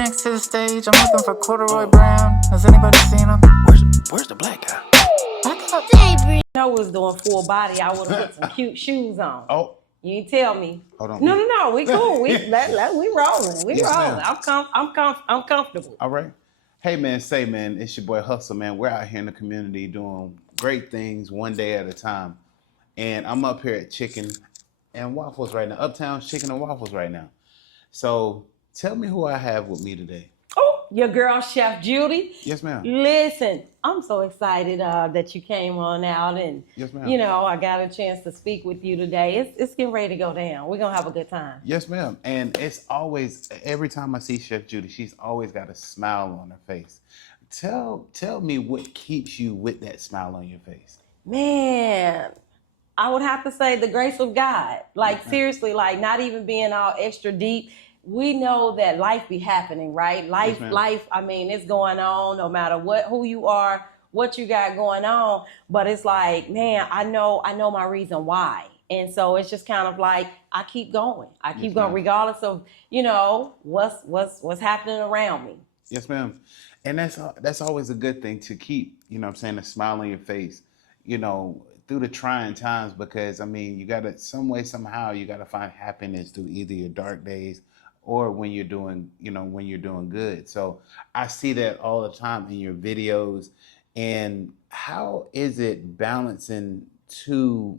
next to the stage. I'm looking for corduroy brown. Has anybody seen him? Where's the black guy? I was doing full body. I would have put some cute shoes on. Oh. You ain't tell me. Hold on. No. We cool. We rolling. We Yes, rolling. ma'am. I'm comfortable. All right. Hey, man, it's your boy Hustle, man. We're out here in the community doing great things one day at a time. And I'm up here at Chicken and Waffles right now. Uptown Chicken and Waffles right now. So tell me who I have with me today. Oh, your girl, Chef Judith. Yes, ma'am. Listen, I'm so excited that you came on out. And, yes, ma'am. I got a chance to speak with you today. It's getting ready to go down. We're going to have a good time. Yes, ma'am. And it's always, every time I see Chef Judith, she's always got a smile on her face. Tell me what keeps you with that smile on your face. Man, I would have to say the grace of God. Like, seriously, like not even being all extra deep. We know that life be happening, right? Life, I mean, it's going on no matter who you are, what you got going on. But it's like, man, I know my reason why. And so it's just kind of like, I keep going. I keep going regardless of, what's happening around me. Yes, ma'am. And that's always a good thing to keep, a smile on your face, through the trying times, because you gotta somehow you gotta find happiness through either your dark days or when you're doing good. So I see that all the time in your videos. And how is it balancing two,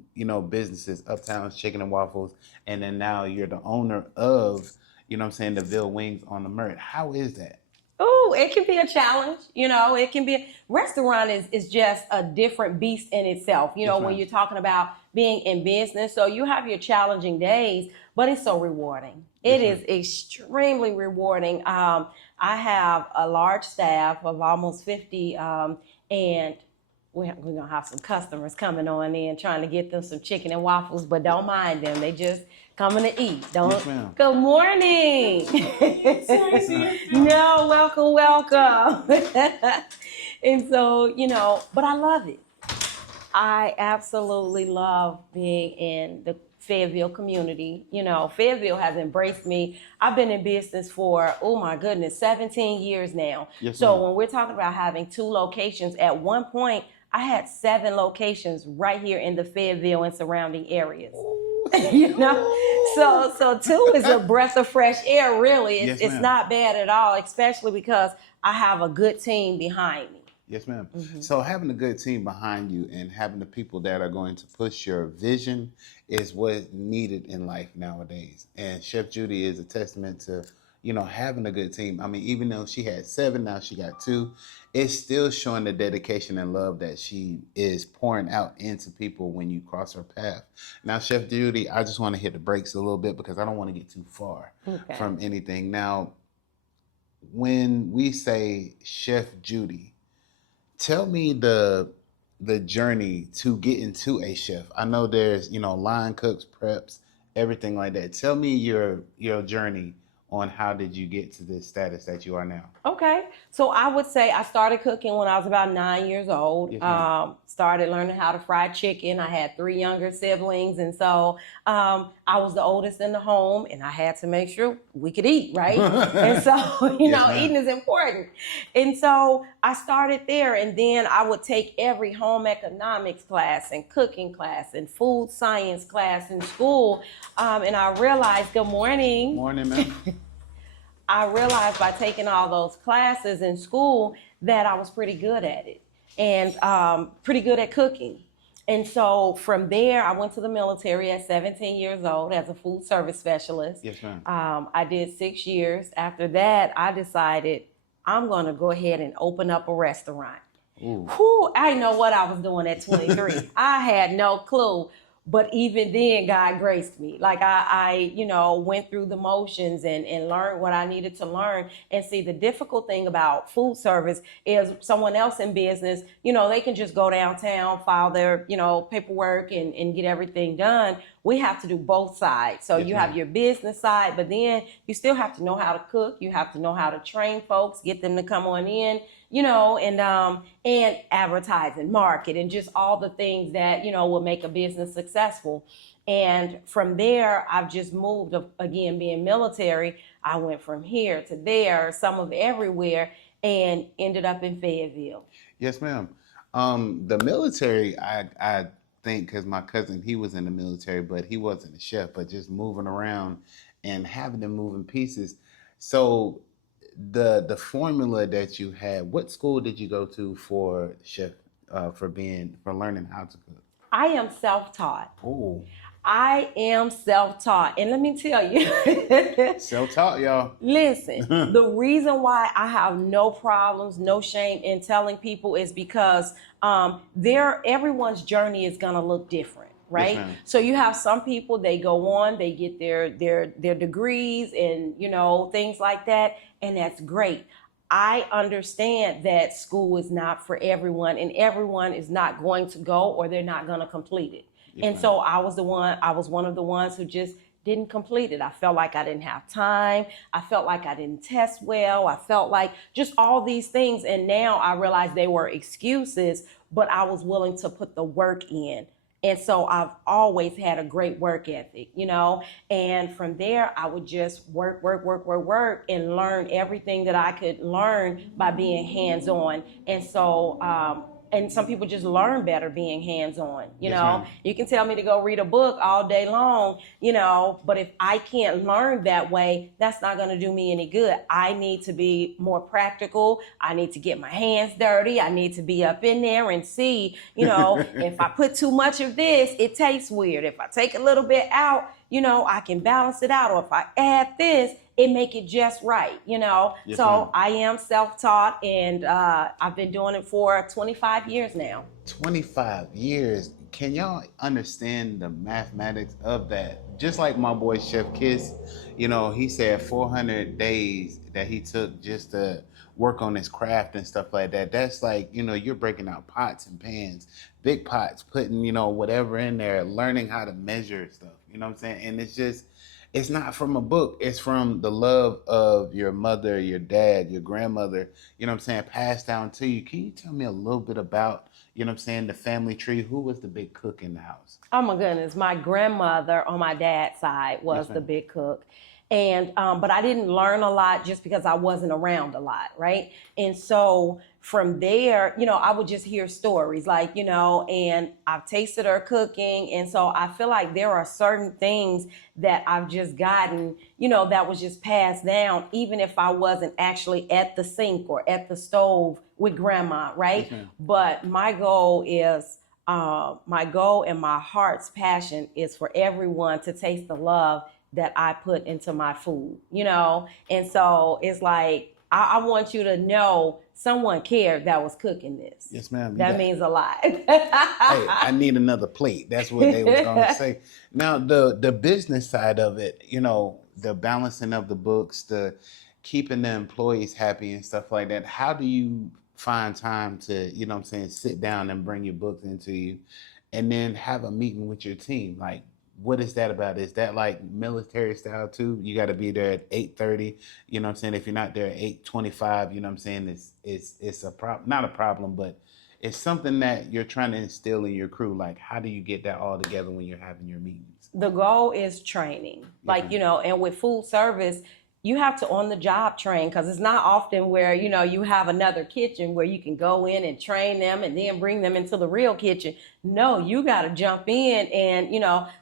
businesses, Uptown Chicken and Waffles, and then now you're the owner of, the Ville Wings on the Mert? How is that? Oh, it can be a challenge. It can be. Restaurant is just a different beast in itself. When you're talking about being in business, so you have your challenging days, but it's so rewarding. It is extremely rewarding. I have a large staff of almost 50, and we're gonna have some customers coming on in trying to get them some chicken and waffles, but don't mind them. They just coming to eat. Don't. Yes, good morning. No, welcome. And so, but I love it. I absolutely love being in the Fayetteville community. Fayetteville has embraced me. I've been in business for, 17 years now. Yes, so ma'am. when we're talking about having 2 locations, at one point, I had 7 locations right here in the Fayetteville and surrounding areas. So 2 is a breath of fresh air, really. It's not bad at all, especially because I have a good team behind me. Yes, ma'am. Mm-hmm. So having a good team behind you and having the people that are going to push your vision is what's needed in life nowadays. And Chef Judy is a testament to, having a good team. Even though she had 7, now she got 2. It's still showing the dedication and love that she is pouring out into people when you cross her path. Now, Chef Judy, I just want to hit the brakes a little bit because I don't want to get too far from anything. Now, when we say Chef Judy, tell me the journey to get into a chef. I know there's, line cooks, preps, everything like that. Tell me your journey on how did you get to this status that you are now? Okay. So I would say I started cooking when I was about 9 years old. Yes, started learning how to fry chicken. I had 3 younger siblings. And so I was the oldest in the home and I had to make sure we could eat, right? And so, eating is important. And so I started there, and then I would take every home economics class and cooking class and food science class in school. And I realized, good morning. Morning, ma'am. I realized by taking all those classes in school that I was pretty good at it and pretty good at cooking. And so from there, I went to the military at 17 years old as a food service specialist. Yes, ma'am. I did 6 years. After that, I decided I'm going to go ahead and open up a restaurant. Ooh. I didn't know what I was doing at 23. I had no clue. But even then, God graced me. Like I went through the motions and learned what I needed to learn. And see, the difficult thing about food service is someone else in business, they can just go downtown, file their, paperwork and get everything done. We have to do both sides. So you have your business side, but then you still have to know how to cook. You have to know how to train folks, get them to come on in, and advertise and market and just all the things that, will make a business successful. And from there, I've just moved, again, being military. I went from here to there, some of everywhere, and ended up in Fayetteville. Yes, ma'am. The military, I think, because my cousin, he was in the military, but he wasn't a chef, but just moving around and having them moving pieces. So the formula that you had, what school did you go to for chef, for learning how to cook? I am self-taught. Oh, I am self-taught. And let me tell you, self-taught, y'all. listen, the reason why I have no problems, no shame in telling people is because everyone's journey is going to look different. Right. Yes, ma'am. So you have some people, they go on, they get their degrees and, things like that. And that's great. I understand that school is not for everyone, and everyone is not going to go, or they're not going to complete it. Yes, and ma'am. so I was one of the ones who just didn't complete it. I felt like I didn't have time. I felt like I didn't test well. I felt like just all these things. And now I realize they were excuses, but I was willing to put the work in. And so I've always had a great work ethic, and from there I would just work, and learn everything that I could learn by being hands-on. And so, and some people just learn better being hands-on, Yes, ma'am. You can tell me to go read a book all day long, but if I can't learn that way, that's not going to do me any good. I need to be more practical. I need to get my hands dirty. I need to be up in there and see, if I put too much of this, it tastes weird. If I take a little bit out, I can balance it out. Or if I add this, it make it just right, Yes, so ma'am. I am self-taught, and I've been doing it for 25 years now. 25 years. Can y'all understand the mathematics of that? Just like my boy Chef Kiss, he said 400 days that he took just to work on his craft and stuff like that. That's like, you're breaking out pots and pans, big pots, putting, whatever in there, learning how to measure stuff. You know what I'm saying? And it's not from a book. It's from the love of your mother, your dad, your grandmother, passed down to you. Can you tell me a little bit about, the family tree? Who was the big cook in the house? Oh my goodness. My grandmother on my dad's side was Yes, the ma'am. big cook. And, but I didn't learn a lot just because I wasn't around a lot. Right. And so from there, I would just hear stories like, and I've tasted her cooking. And so I feel like there are certain things that I've just gotten, that was just passed down, even if I wasn't actually at the sink or at the stove with grandma. Right. Yes, ma'am. But my goal and my heart's passion is for everyone to taste the love that I put into my food, And so it's like, I want you to know someone cared that was cooking this. Yes, ma'am. That means a lot. Hey, I need another plate. That's what they were going to say. Now, the business side of it, the balancing of the books, the keeping the employees happy and stuff like that. How do you find time to, sit down and bring your books into you and then have a meeting with your team? Like, what is that about? Is that like military style too? You got to be there at 8:30. If you're not there at 8:25, it's a problem. Not a problem, but it's something that you're trying to instill in your crew. Like, how do you get that all together when you're having your meetings? The goal is training. Like, and with food service, you have to on the job train, because it's not often where, you have another kitchen where you can go in and train them and then bring them into the real kitchen. No, you got to jump in and,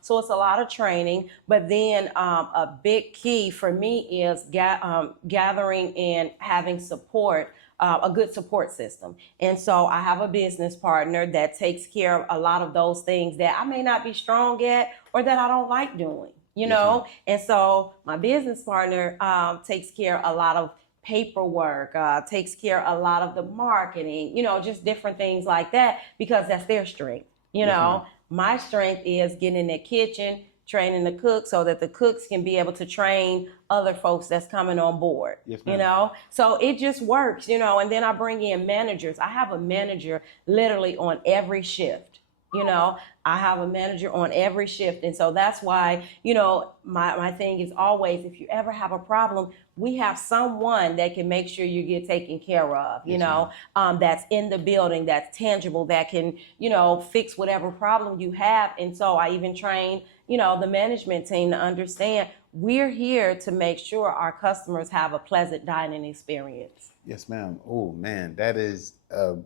so it's a lot of training. But then a big key for me is gathering and having support, a good support system. And so I have a business partner that takes care of a lot of those things that I may not be strong at or that I don't like doing. And so my business partner takes care of a lot of paperwork, takes care of a lot of the marketing, just different things like that, because that's their strength. My strength is getting in the kitchen, training the cooks so that the cooks can be able to train other folks that's coming on board. Yes, ma'am. So it just works, and then I bring in managers. I have a manager literally on every shift. You know, I have a manager on every shift. And so that's why, you know, my thing is always, if you ever have a problem, we have someone that can make sure you get taken care of, you Yes, know, that's in the building, that's tangible, that can, you know, fix whatever problem you have. And so I even train, you know, the management team to understand we're here to make sure our customers have a pleasant dining experience. Yes, ma'am. Oh, man, that is a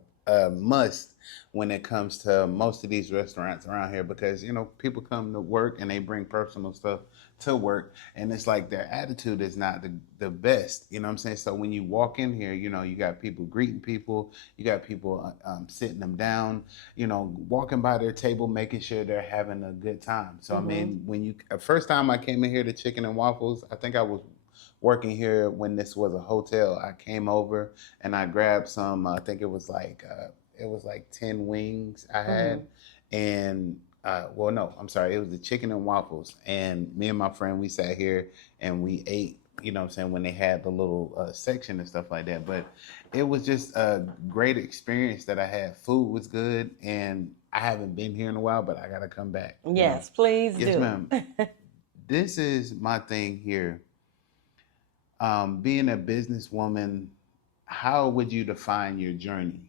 must when it comes to most of these restaurants around here because, you know, people come to work and they bring personal stuff to work. And it's like their attitude is not the best. You know what I'm saying? So when you walk in here, you know, you got people greeting people, you got people sitting them down, you know, walking by their table, making sure they're having a good time. So, I mean, when you, first time I came in here to Chicken and Waffles, I think I was working here when this was a hotel. I came over and I grabbed some, I think it was like 10 wings I had. And well, no, I'm sorry. It was the chicken and waffles. And me and my friend, we sat here and we ate, you know what I'm saying, when they had the little section and stuff like that. But it was just a great experience that I had. Food was good. And I haven't been here in a while, but I got to come back. Yes, please do. Yes, ma'am. This is my thing here. Being a businesswoman, how would you define your journey?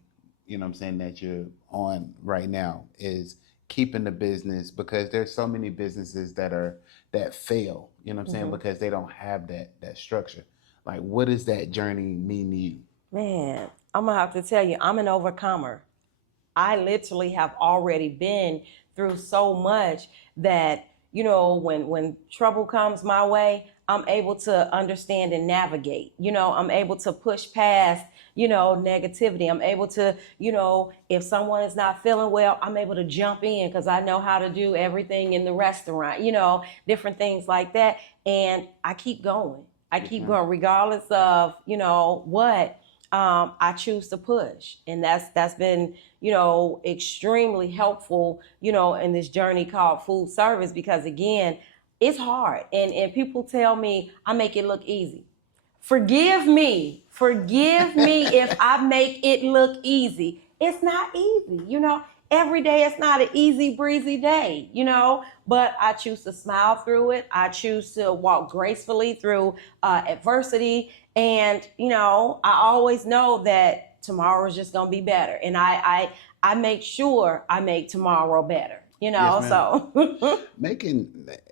You know what I'm saying, that you're on right now is keeping the business, because there's so many businesses that fail, you know what I'm saying, because they don't have that structure. Like, what does that journey mean to you? Man, I'm gonna have to tell you, I'm an overcomer. I literally have already been through so much that, you know, when trouble comes my way, I'm able to understand and navigate. You know, I'm able to push past, you know, negativity. I'm able to, you know, if someone is not feeling well, I'm able to jump in because I know how to do everything in the restaurant, you know, different things like that. And I keep going. I keep going regardless of, you know, what. I choose to push. And that's been, you know, extremely helpful, you know, in this journey called food service, because again, it's hard. And people tell me I make it look easy. Forgive me if I make it look easy. It's not easy, you know. Every day it's not an easy breezy day, you know, but I choose to smile through it. I choose to walk gracefully through adversity. And, you know, I always know that tomorrow is just going to be better. And I make sure I make tomorrow better, you know, Yes, so.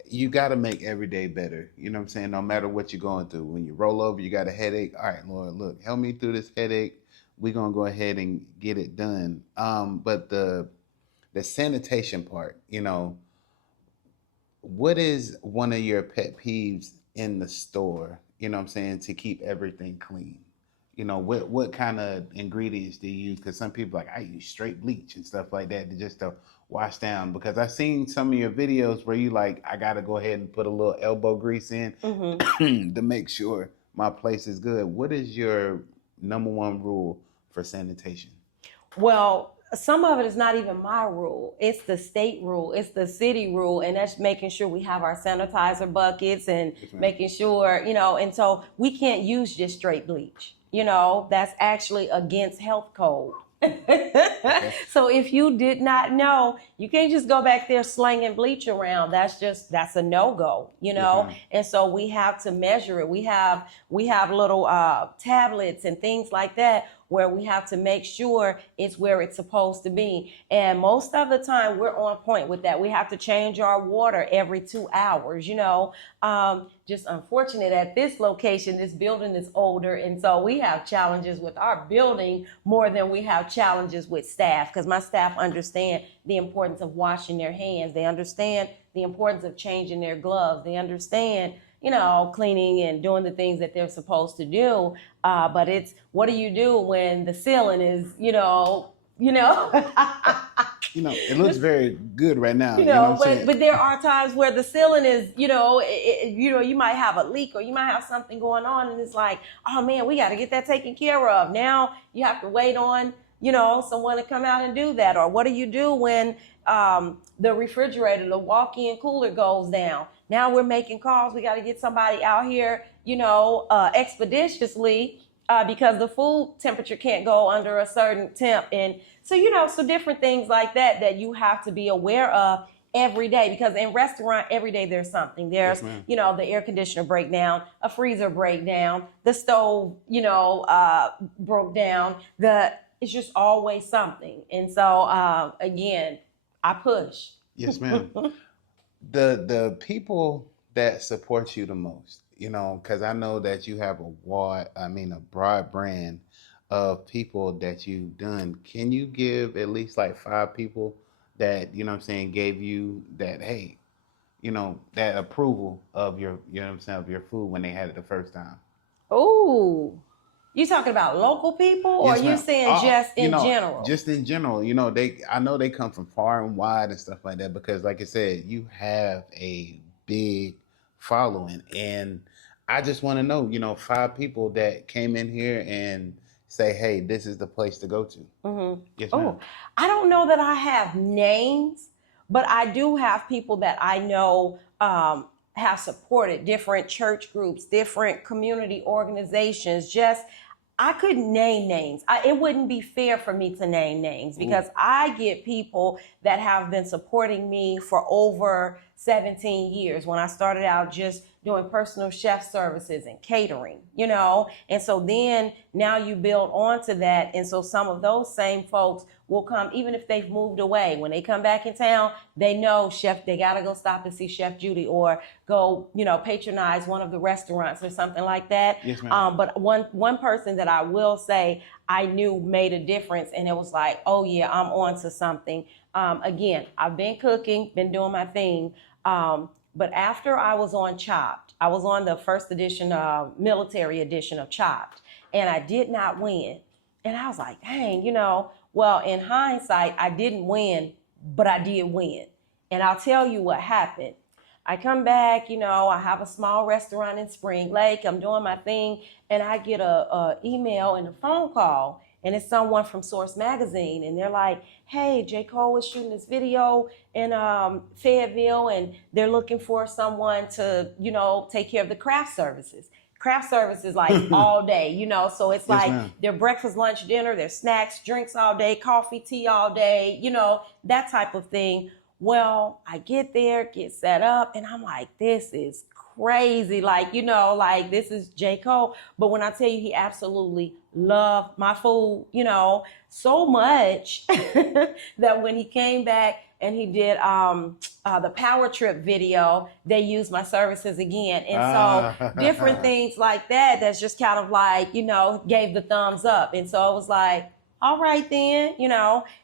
You got to make every day better. You know what I'm saying? No matter what you're going through. When you roll over, you got a headache. All right, Lord, look, help me through this headache. We're going to go ahead and get it done. But the sanitation part, you know, what is one of your pet peeves in the store, you know what I'm saying, to keep everything clean? You know, what kind of ingredients do you use? Because some people like, I use straight bleach and stuff like that to wash down. Because I've seen some of your videos where you like, I got to go ahead and put a little elbow grease in to make sure my place is good. What is your number one rule for sanitation? Well, some of it is not even my rule. It's the state rule. It's the city rule. And that's making sure we have our sanitizer buckets and making sure, you know, and so we can't use just straight bleach. You know, that's actually against health code. So if you did not know, you can't just go back there slinging bleach around. That's a no-go, you know? And so we have to measure it. We have little tablets and things like that where we have to make sure it's where it's supposed to be. And most of the time we're on point with that. We have to change our water every 2 hours, you know. Just unfortunate at this location, this building is older. And so we have challenges with our building more than we have challenges with staff, because my staff understand the importance of washing their hands. They understand the importance of changing their gloves. They understand, you know, cleaning and doing the things that they're supposed to do. But it's, what do you do when the ceiling is, you know, you know, it looks very good right now. You know, but there are times where the ceiling is, you know, you might have a leak or you might have something going on, and it's like, oh man, we got to get that taken care of. Now you have to wait on, you know, someone to come out and do that. Or what do you do when the refrigerator, the walk-in cooler goes down? Now we're making calls. We got to get somebody out here, you know, expeditiously because the food temperature can't go under a certain temp. And So, so different things like that you have to be aware of every day, because in restaurant, every day there's something. There's, the air conditioner breakdown, a freezer breakdown, the stove, broke down. It's just always something. And so, again, I push. Yes, ma'am. The people that support you the most, because I know that you have a broad brand of people that you've done. Can you give at least like 5 people that, gave you that, hey, that approval of your, of your food when they had it the first time? Oh, you talking about local people, or Yes, you ma'am. saying just in general? Just in general. I know they come from far and wide and stuff like that, because like I said, you have a big following. And I just want to know, 5 people that came in here and say, hey, this is the place to go to. Mm-hmm. Yes, ma'am. Oh, I don't know that I have names, but I do have people that I know have supported different church groups, different community organizations. I couldn't name names. It wouldn't be fair for me to name names, because I get people that have been supporting me for over 17 years. When I started out just doing personal chef services and catering, and so then now you build onto that. And so some of those same folks will come, even if they've moved away. When they come back in town, they know they got to go stop and see Chef Judy, or go, patronize one of the restaurants or something like that. Yes, ma'am. But one person that I will say I knew made a difference, and it was like, oh yeah, I'm on to something. Again, I've been cooking, been doing my thing. But after I was on Chopped, I was on the first edition, military edition of Chopped, and I did not win. And I was like, dang, well, in hindsight, I didn't win, but I did win. And I'll tell you what happened. I come back, I have a small restaurant in Spring Lake. I'm doing my thing, and I get a email and a phone call, and it's someone from Source Magazine, and they're like, hey, J. Cole is shooting this video in Fayetteville, and they're looking for someone to, take care of the craft services. Craft services like all day, so it's like their breakfast, lunch, dinner, their snacks, drinks all day, coffee, tea all day, that type of thing. Well, I get there, get set up, and I'm like, this is crazy. Like, this is J. Cole. But when I tell you, he absolutely loved my food, so much that when he came back and he did the Power Trip video, they used my services again. And so different things like that, that's just kind of like, gave the thumbs up. And so it was like, all right then,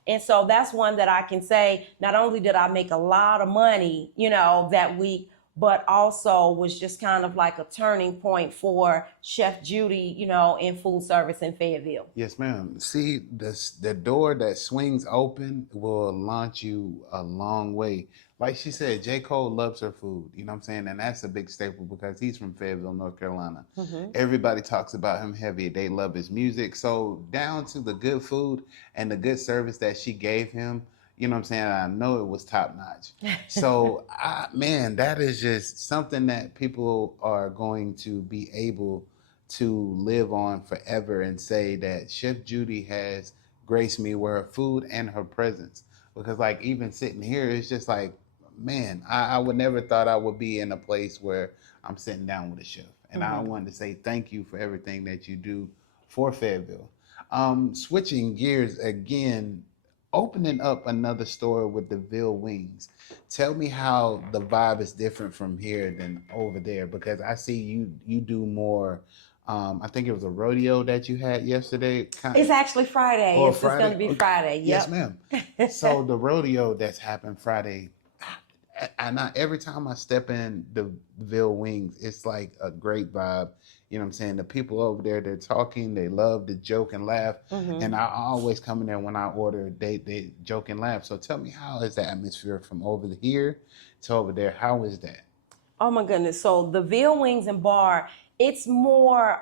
and so that's one that I can say, not only did I make a lot of money, that week, but also was just kind of like a turning point for Chef Judy, in food service in Fayetteville. Yes, ma'am. See, the door that swings open will launch you a long way. Like she said, J. Cole loves her food, you know what I'm saying? And that's a big staple, because he's from Fayetteville, North Carolina. Mm-hmm. Everybody talks about him heavy. They love his music. So down to the good food and the good service that she gave him, you know what I'm saying? I know it was top notch. So, that is just something that people are going to be able to live on forever, and say that Chef Judy has graced me with her food and her presence. Because like even sitting here, it's just like, man, I would never thought I would be in a place where I'm sitting down with a chef. And I wanted to say thank you for everything that you do for Fayetteville. Switching gears again, opening up another store with the Ville Wings. Tell me how the vibe is different from here than over there, because I see you do more. I think it was a rodeo that you had yesterday. It's actually Friday. Oh, it's going to be Friday. Yep. Yes, ma'am. So the rodeo that's happened Friday, and every time I step in the Ville Wings, it's like a great vibe. You know what I'm saying? The people over there, they're talking, they love to joke and laugh. Mm-hmm. And I always come in there when I order, they joke and laugh. So tell me, how is the atmosphere from over here to over there? How is that? Oh my goodness. So the Ville Wings and Bar, it's more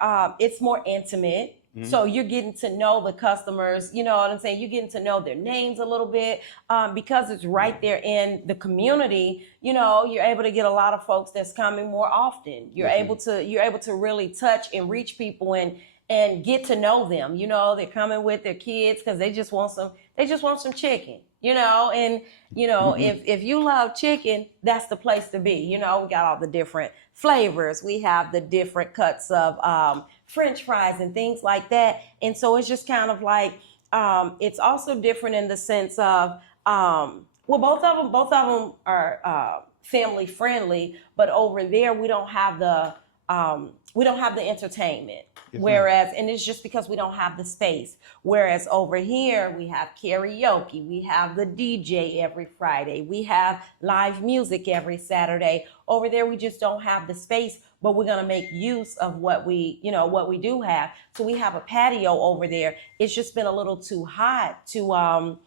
intimate. Mm-hmm. So you're getting to know the customers, you know what I'm saying? You're getting to know their names a little bit, because it's right there in the community. You're able to get a lot of folks that's coming more often. You're able to really touch and reach people, and and get to know them. You know, they're coming with their kids because they just want some chicken, you know, and you know, if you love chicken, that's the place to be. You know, we got all the different flavors. We have the different cuts of French fries and things like that. And so it's just kind of like, it's also different in the sense of, well, both of them are family friendly, but over there we don't have the entertainment. Yes, whereas, and it's just because we don't have the space. Whereas over here we have karaoke, we have the DJ every Friday, we have live music every Saturday. Over there we just don't have the space, but we're gonna make use of what we do have. So we have a patio over there. It's just been a little too hot to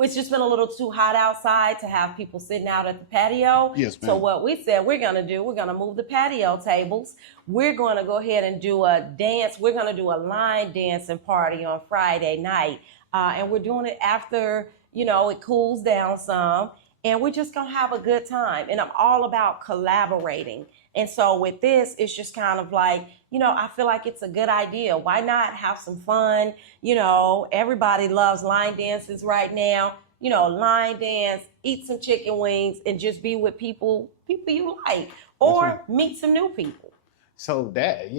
it's just been a little too hot outside to have people sitting out at the patio. Yes, ma'am. So what we said we're going to do, we're going to move the patio tables. We're going to go ahead and do a dance. We're going to do a line dancing party on Friday night. And we're doing it after, you know, it cools down some. And we're just going to have a good time. And I'm all about collaborating. And so with this, it's just kind of like, you know, I feel like it's a good idea. Why not have some fun? You know, everybody loves line dances right now. You know, line dance, eat some chicken wings, and just be with people you like, or meet some new people. So that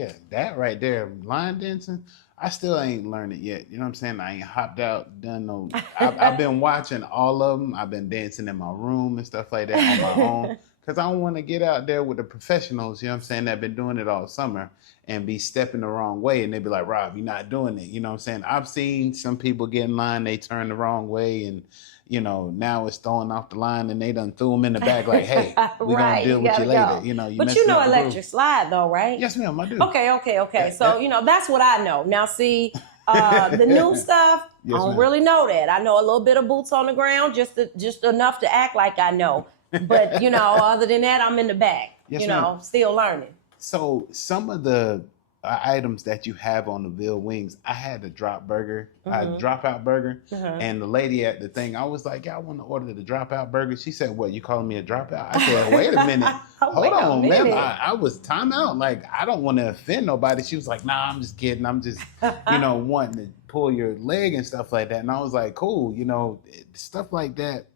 right there, line dancing, I still ain't learned it yet. You know what I'm saying? I ain't hopped out, done no. I've been watching all of them. I've been dancing in my room and stuff like that on my own. Because I don't want to get out there with the professionals, you know what I'm saying, that have been doing it all summer and be stepping the wrong way. And they be like, Rob, you're not doing it. You know what I'm saying? I've seen some people get in line, they turn the wrong way. And, you know, now it's throwing off the line and they done threw them in the back like, hey, we're going to deal with you later. You know, but you know electric slide though, right? Yes, ma'am, I do. Okay. So, you know, that's what I know. Now, see, the new stuff, yes, I don't really know that. I know a little bit of boots on the ground, just enough to act like I know. But, you know, other than that, I'm in the back, yes, you know, still learning. So some of the items that you have on the Ville wings, I had the drop burger, dropout burger. And the lady at the thing, I was like, yeah, I want to order the dropout burger. She said, what, you calling me a dropout? I said, wait a minute. Hold on, man. I was time out. Like, I don't want to offend nobody. She was like, nah, I'm just kidding. I'm just, you know, wanting to pull your leg and stuff like that. And I was like, cool. You know, stuff like that.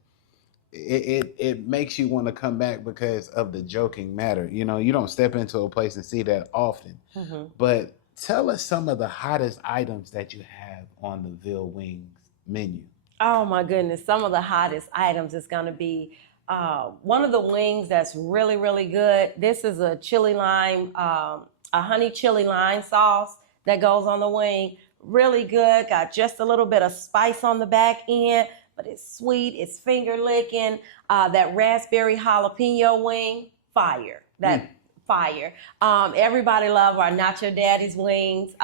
It makes you want to come back because of the joking matter. You know, you don't step into a place and see that often. But tell us some of the hottest items that you have on the Ville Wings menu. Oh my goodness. Some of the hottest items is going to be one of the wings that's really, really good. This is a chili lime, a honey chili lime sauce that goes on the wing. Really good. Got just a little bit of spice on the back end. But it's sweet, it's finger licking. That raspberry jalapeno wing, fire. Fire. Everybody love our Nacho Daddy's wings.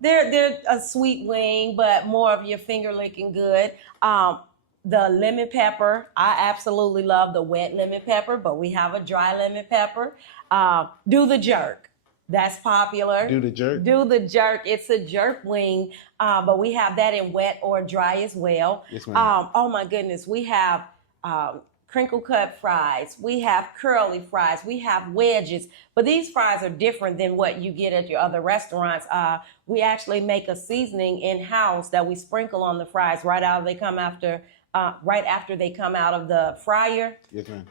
They're a sweet wing, but more of your finger licking good. The lemon pepper, I absolutely love the wet lemon pepper, but we have a dry lemon pepper. Do the jerk. That's popular. Do the jerk? Do the jerk. It's a jerk wing, but we have that in wet or dry as well. Yes, ma'am. Oh my goodness. We have crinkle cut fries. We have curly fries. We have wedges. But these fries are different than what you get at your other restaurants. We actually make a seasoning in-house that we sprinkle on the fries right after they come out of the fryer. Yes, ma'am.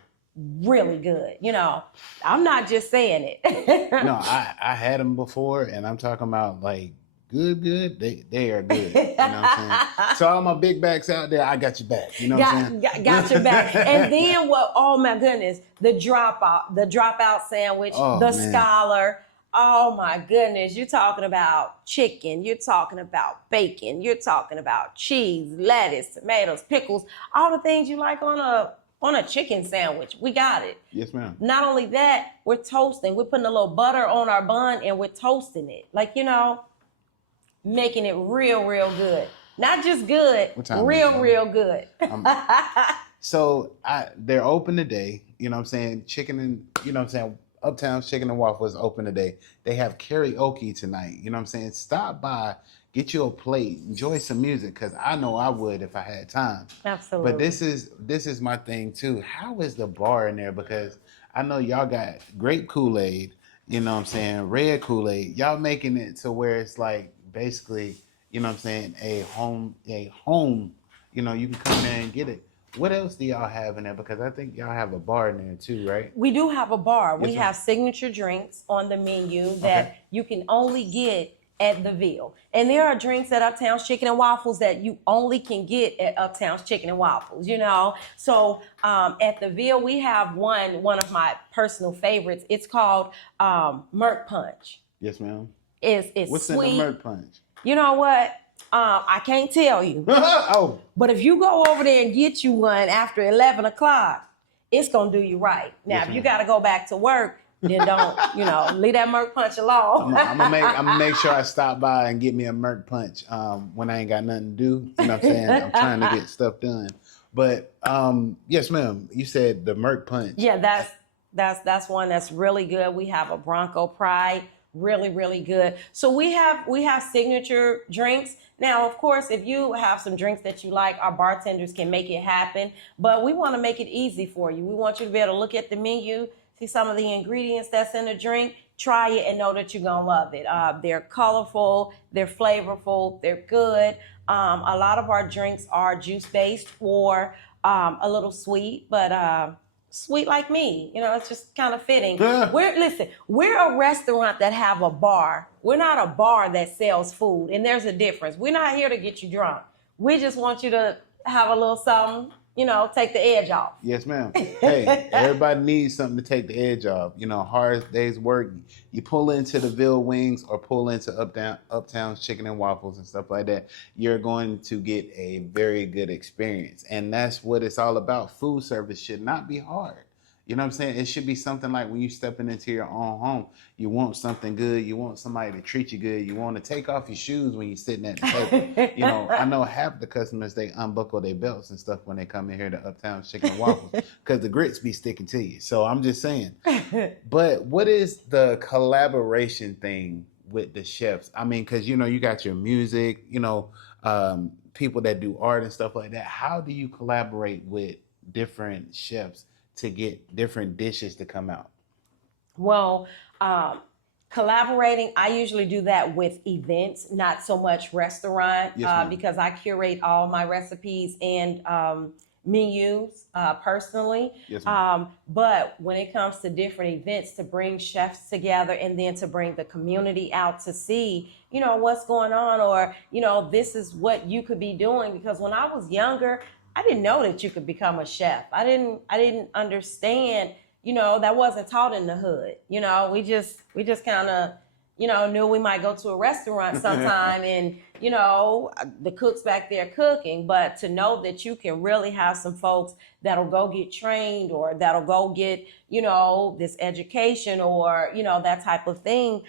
Really good. You know, I'm not just saying it. No, I had them before, and I'm talking about like good. They are good. You know what I'm saying? So all my big backs out there, I got your back. You know what I'm saying? Got your back. And then what? Oh my goodness, the dropout sandwich, scholar. Oh my goodness, you're talking about chicken, you're talking about bacon, you're talking about cheese, lettuce, tomatoes, pickles, all the things you like on a chicken sandwich. We got it. Yes, ma'am. Not only that, we're toasting. We're putting a little butter on our bun and we're toasting it. Like, you know, making it real good. Not just good, real good. So they're open today. You know what I'm saying? Chicken and, you know what I'm saying? Uptown's Chicken and Waffles open today. They have karaoke tonight. You know what I'm saying? Stop by, get you a plate, enjoy some music, because I know I would if I had time. Absolutely. But this is my thing too. How is the bar in there? Because I know y'all got grape Kool-Aid you know what I'm saying, red Kool-Aid. Y'all making it to where it's like basically, you know what I'm saying, a home, you know, you can come there and get it. What else do y'all have in there? Because I think y'all have a bar in there too, right? We do have a bar. Yes, We ma'am. have signature drinks on the menu that Okay. you can only get at the Ville. And there are drinks at Uptown's Chicken and Waffles that you only can get at Uptown's Chicken and Waffles, you know? So at the Ville, we have one of my personal favorites. It's called Merc Punch. Yes, ma'am. It's What's sweet. in the Merc Punch? You know what? I can't tell you. Oh. But if you go over there and get you one after 11 o'clock, it's going to do you right. Now, Yes, if you ma'am. got to go back to work, then don't, leave that Merc Punch alone. I'm gonna make sure I stop by and get me a Merc Punch when I ain't got nothing to do. You know what I'm saying? I'm trying to get stuff done. But yes, ma'am. You said the Merc Punch. Yeah, that's one that's really good. We have a Bronco Pride, really, really good. So we have signature drinks. Now, of course, if you have some drinks that you like, our bartenders can make it happen. But we want to make it easy for you. We want you to be able to look at the menu, see some of the ingredients that's in the drink, try it, and know that you're going to love it. They're colorful, they're flavorful, they're good. A lot of our drinks are juice-based or a little sweet, but sweet like me. It's just kind of fitting. We're a restaurant that have a bar. We're not a bar that sells food, and there's a difference. We're not here to get you drunk. We just want you to have a little something, take the edge off. Yes, ma'am. Hey, everybody needs something to take the edge off. Hard day's work. You pull into the Ville Wings or pull into Uptown's Chicken and Waffles and stuff like that. You're going to get a very good experience. And that's what it's all about. Food service should not be hard. You know what I'm saying? It should be something like when you stepping into your own home, you want something good. You want somebody to treat you good. You want to take off your shoes when you're sitting at the table. I know half the customers, they unbuckle their belts and stuff when they come in here to Uptown Chicken and Waffles because the grits be sticking to you. So I'm just saying. But what is the collaboration thing with the chefs? I mean, because, you got your music, people that do art and stuff like that. How do you collaborate with different chefs to get different dishes to come out? Well, collaborating, I usually do that with events, not so much restaurant, Yes, because I curate all my recipes and menus personally. Yes, but when it comes to different events, to bring chefs together and then to bring the community out to see, what's going on, or, this is what you could be doing. Because when I was younger, I didn't know that you could become a chef. I didn't understand, that wasn't taught in the hood. We just kind of, knew we might go to a restaurant sometime and, the cook's back there cooking. But to know that you can really have some folks that'll go get trained or that'll go get, this education or, that type of thing,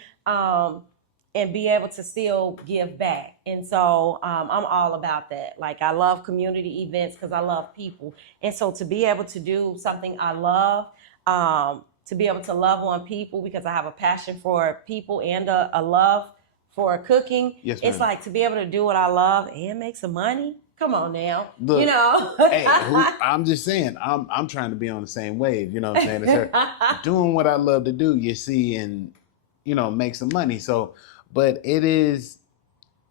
and be able to still give back. And so I'm all about that. Like, I love community events because I love people. And so to be able to do something I love, to be able to love on people because I have a passion for people and a love for cooking. Yes, it's ma'am. like to be able to do what I love and make some money. Come on now. Look, hey, Hey, I'm just saying, I'm trying to be on the same wave. You know what I'm saying? It's her doing what I love to do, you see, and, make some money. So, but it is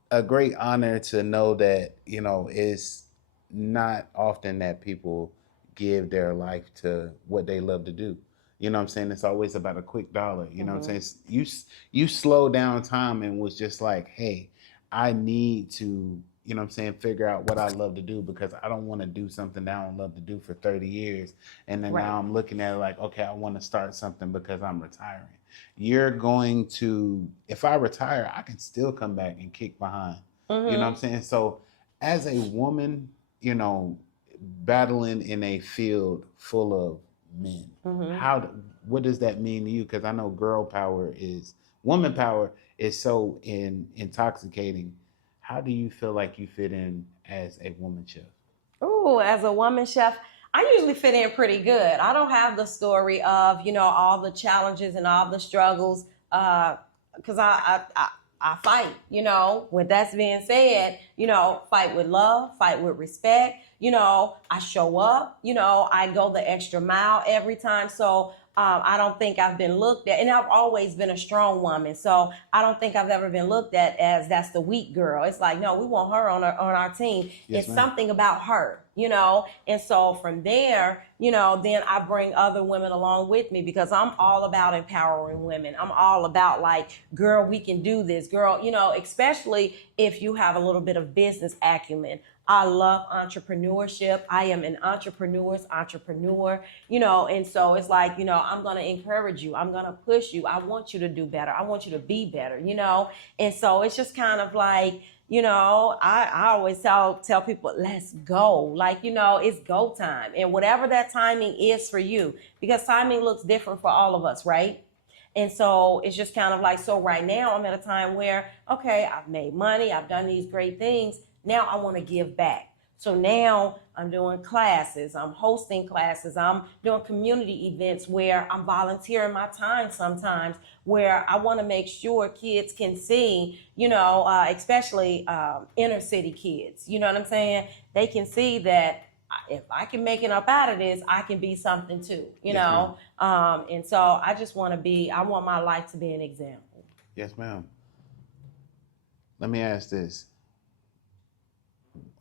a great honor to know that, it's not often that people give their life to what they love to do. You know what I'm saying? It's always about a quick dollar. You know what I'm saying? You slow down time and was just like, hey, I need to, figure out what I love to do because I don't want to do something that I don't love to do for 30 years. And then now I'm looking at it like, okay, I want to start something because I'm retiring. You're going to, if I retire, I can still come back and kick behind. You know what I'm saying? So as a woman, battling in a field full of men, what does that mean to you? Because I know woman power is so intoxicating. How do you feel like you fit in as a woman chef? Ooh, as a woman chef, I usually fit in pretty good. I don't have the story of, all the challenges and all the struggles, because I fight, With that being said, fight with love, fight with respect, I show up, I go the extra mile every time. So I don't think I've been looked at, and I've always been a strong woman. So I don't think I've ever been looked at as that's the weak girl. It's like, no, we want her on our team. Yes, It's ma'am. something about her, And so from there, then I bring other women along with me because I'm all about empowering women. I'm all about like, girl, we can do this, girl, especially if you have a little bit of business acumen. I love entrepreneurship. I am an entrepreneur, and so it's like, I'm going to encourage you. I'm going to push you. I want you to do better. I want you to be better, and so it's just kind of like, I always tell people, let's go. Like, it's go time. And whatever that timing is for you, because timing looks different for all of us, right? And so it's just kind of like, so right now I'm at a time where, okay, I've made money. I've done these great things. Now I want to give back. So now I'm doing classes, I'm hosting classes, I'm doing community events where I'm volunteering my time sometimes, where I want to make sure kids can see, especially inner city kids, you know what I'm saying? They can see that if I can make it up out of this, I can be something too, and so I just want I want my life to be an example. Yes, ma'am. Let me ask this.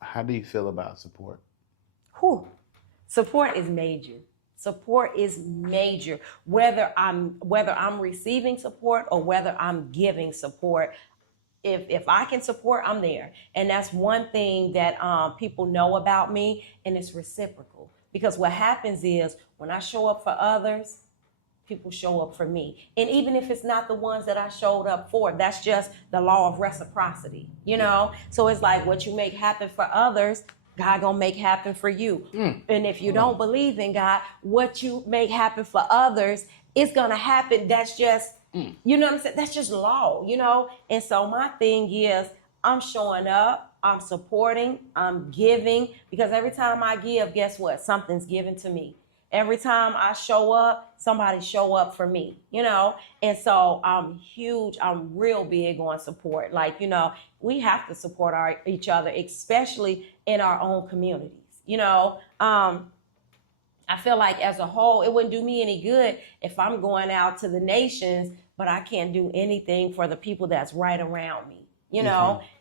How do you feel about support? Whew. Support is major. Support is major. Whether I'm receiving support or whether I'm giving support, if I can support, I'm there. And that's one thing that people know about me, and it's reciprocal. Because what happens is when I show up for others, people show up for me. And even if it's not the ones that I showed up for, that's just the law of reciprocity, So it's like what you make happen for others, God gonna make happen for you. And if you don't believe in God, what you make happen for others is gonna happen. That's just, you know what I'm saying? That's just law, And so my thing is, I'm showing up, I'm supporting, I'm giving, because every time I give, guess what? Something's given to me. Every time I show up, somebody show up for me, And so I'm real big on support. Like, we have to support each other, especially in our own communities. I feel like as a whole, it wouldn't do me any good if I'm going out to the nations, but I can't do anything for the people that's right around me.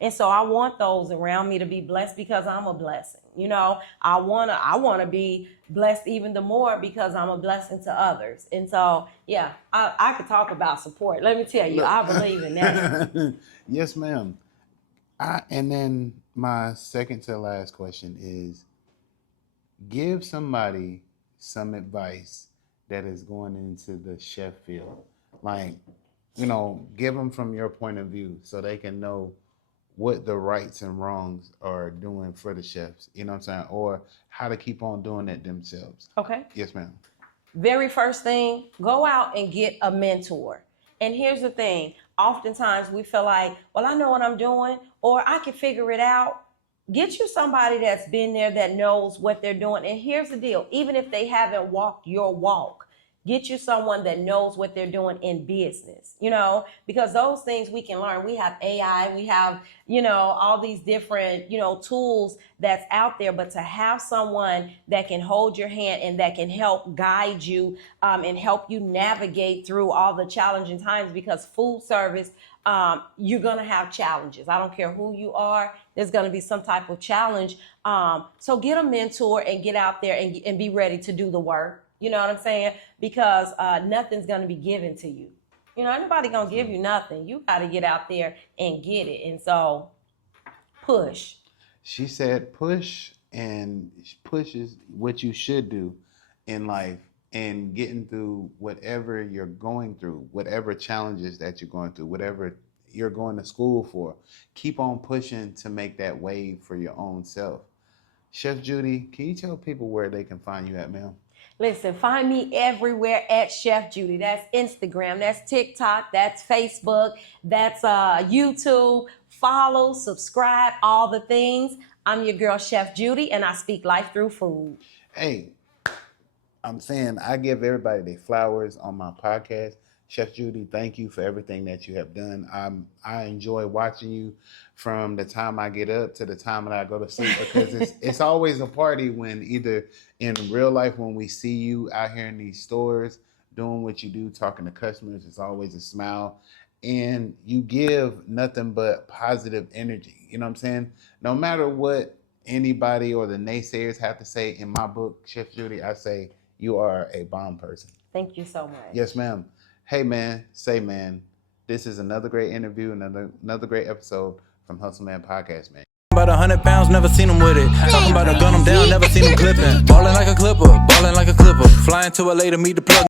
And so I want those around me to be blessed because I'm a blessing. I wanna be blessed even the more because I'm a blessing to others. And so, yeah, I could talk about support. Let me tell you, I believe in that. Yes, ma'am. And then my second to last question is, give somebody some advice that is going into the chef field. Like, give them from your point of view so they can know what the rights and wrongs are doing for the chefs, you know what I'm saying? Or how to keep on doing it themselves. Okay. Yes, ma'am. Very first thing, go out and get a mentor. And here's the thing. Oftentimes we feel like, well, I know what I'm doing, or I can figure it out. Get you somebody that's been there, that knows what they're doing. And here's the deal. Even if they haven't walked your walk, get you someone that knows what they're doing in business, because those things we can learn. We have AI, we have, all these different, tools that's out there. But to have someone that can hold your hand and that can help guide you and help you navigate through all the challenging times, because food service, you're going to have challenges. I don't care who you are. There's going to be some type of challenge. So get a mentor and get out there and be ready to do the work. You know what I'm saying? Because nothing's going to be given to you. Anybody going to give you nothing. You got to get out there and get it. And so push. She said push, and push is what you should do in life, and getting through whatever you're going through, whatever challenges that you're going through, whatever you're going to school for. Keep on pushing to make that wave for your own self. Chef Judy, can you tell people where they can find you at, ma'am? Listen, find me everywhere at Chef Judy. That's Instagram, that's TikTok, that's Facebook, that's YouTube. Follow, subscribe, all the things. I'm your girl, Chef Judy, and I speak life through food. Hey, I'm saying I give everybody their flowers on my podcast. Chef Judy, thank you for everything that you have done. I enjoy watching you from the time I get up to the time that I go to sleep, because it's always a party when either in real life when we see you out here in these stores doing what you do, talking to customers. It's always a smile, and you give nothing but positive energy. You know what I'm saying? No matter what anybody or the naysayers have to say, in my book, Chef Judy, I say you are a bomb person. Thank you so much. Yes, ma'am. Hey, man, this is another great interview, another great episode from Hustle Man Podcast, man. About 100 pounds, never seen him with it. Talking about a gun him down, never seen him clipping. Ballin' like a clipper, flying to LA to meet the plug.